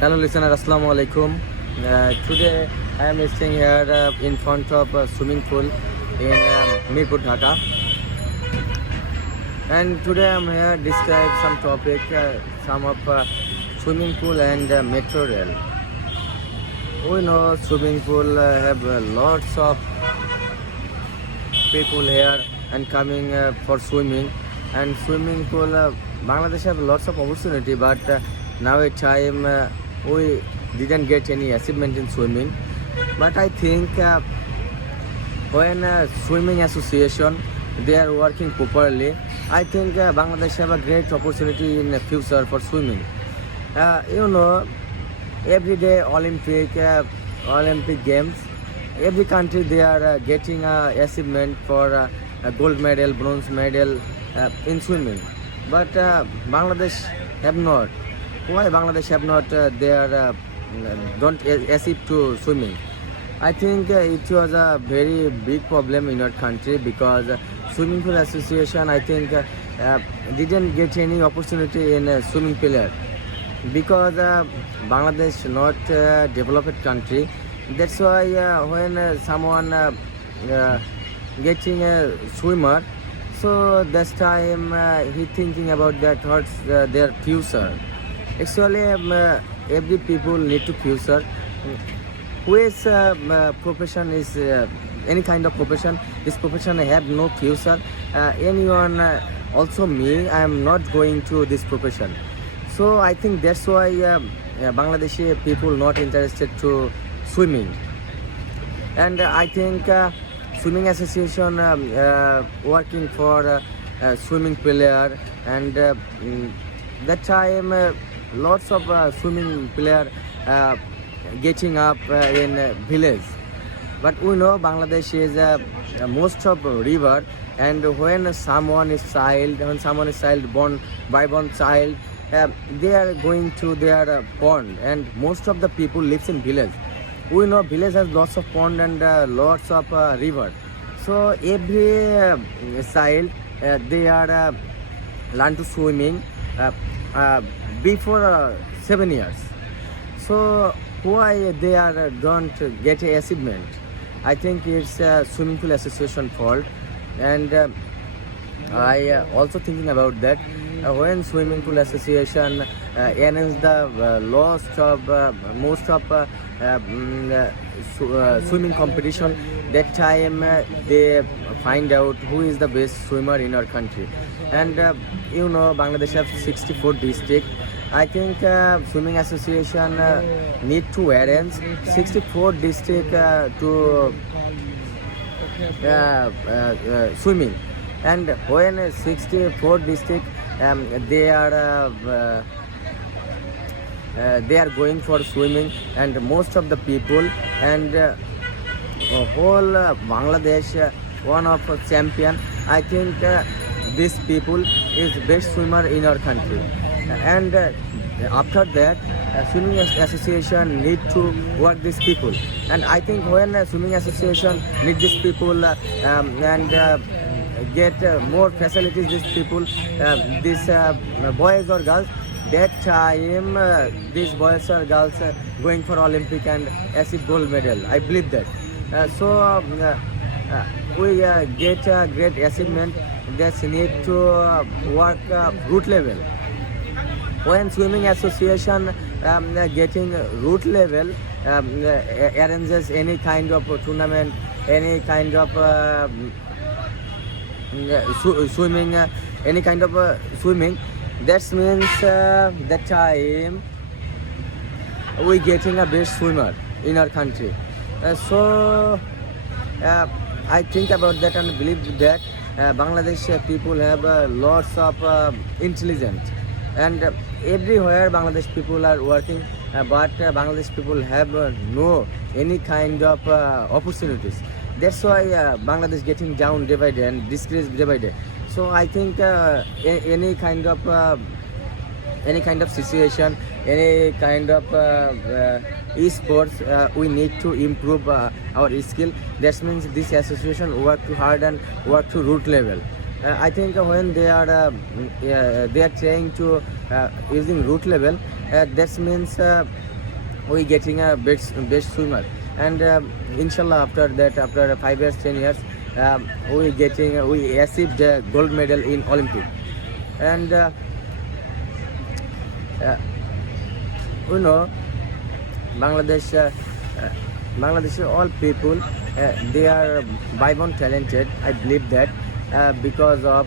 Hello listener, Assalamu alaikum. Today I am staying here in front of a swimming pool in Mirpur, Dhaka. And today I am here to describe some topic, some of swimming pool and metro rail. We know swimming pool have lots of people here and coming for swimming. And swimming pool, Bangladesh have lots of opportunity, but now a time we didn't get any achievement in swimming. But I think when swimming association they are working properly, I think Bangladesh have a great opportunity in the future for swimming. Every day Olympic games, every country they are getting achievement for a gold medal, bronze medal in swimming. But Bangladesh have not. Why Bangladesh have not? They are don't achieve to swimming. I think it was a very big problem in our country because swimming pool association I think didn't get any opportunity in swimming player because Bangladesh not developed country. That's why when someone getting a swimmer, so this time he thinking about that what's their future. Actually, every people need to future. Which profession is any kind of profession? This profession have no future. Anyone, also me, I am not going to this profession. So I think that's why Bangladeshi people not interested to swimming. And I think swimming association working for swimming player and that time lots of swimming player getting up in village. But we know Bangladesh is most of river, and when someone is born child, they are going to their pond, and most of the people lives in village. We know village has lots of pond and lots of river. So every child they are learn to swimming before 7 years. So why they are don't get a achievement? I think it's swimming pool association fault, and I also thinking about that when swimming pool association ends the loss of most of swimming competition, that time they find out who is the best swimmer in our country. And Bangladesh have 64 districts. I think swimming association need to arrange 64 districts to swimming. And when 64 districts they are going for swimming, and most of the people and whole Bangladesh one of champion. I think these people is best swimmer in our country. And after that swimming association need to work these people, and I think when swimming association need these people and get more facilities these people, these boys or girls, that time these boys or girls going for Olympic and achieve gold medal. I believe that. We get a great achievement. Just need to work root level. When swimming association getting root level arranges any kind of tournament, any kind of swimming, any kind of swimming, that means that time we getting a best swimmer in our country. I think about that and believe that Bangladesh people have lots of intelligence, and everywhere Bangladesh people are working, but Bangladesh people have no any kind of opportunities. That's why Bangladesh getting down day by day and disgraced day by day. So I think any kind of situation, any kind of esports, we need to improve our skill. That means this association work too hard and work to root level. I think when they are trying to using route level, that means we getting a best swimmer, and inshallah after that, after 5 years, 10 years, we achieved a gold medal in Olympic, and uh, you know Bangladesh. Bangladesh, all people, they are by born talented. I believe that because of